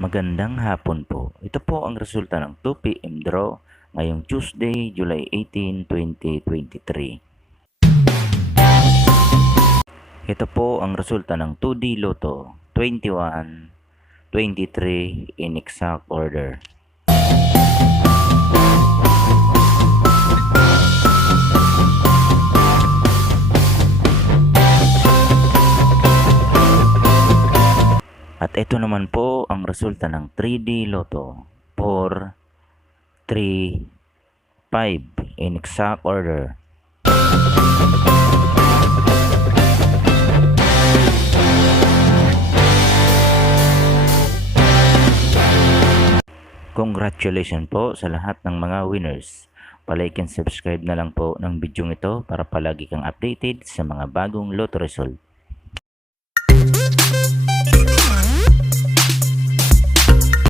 Magandang hapon po. Ito po ang resulta ng 2 PM draw ngayong Tuesday, July 18, 2023. Ito po ang resulta ng 2D Lotto 21, 23 in exact order. At ito naman po ang resulta ng 3D Lotto 4, 3, 5 in exact order. Congratulations po sa lahat ng mga winners. Palike and subscribe na lang po ng video ito para palagi kang updated sa mga bagong lotto result.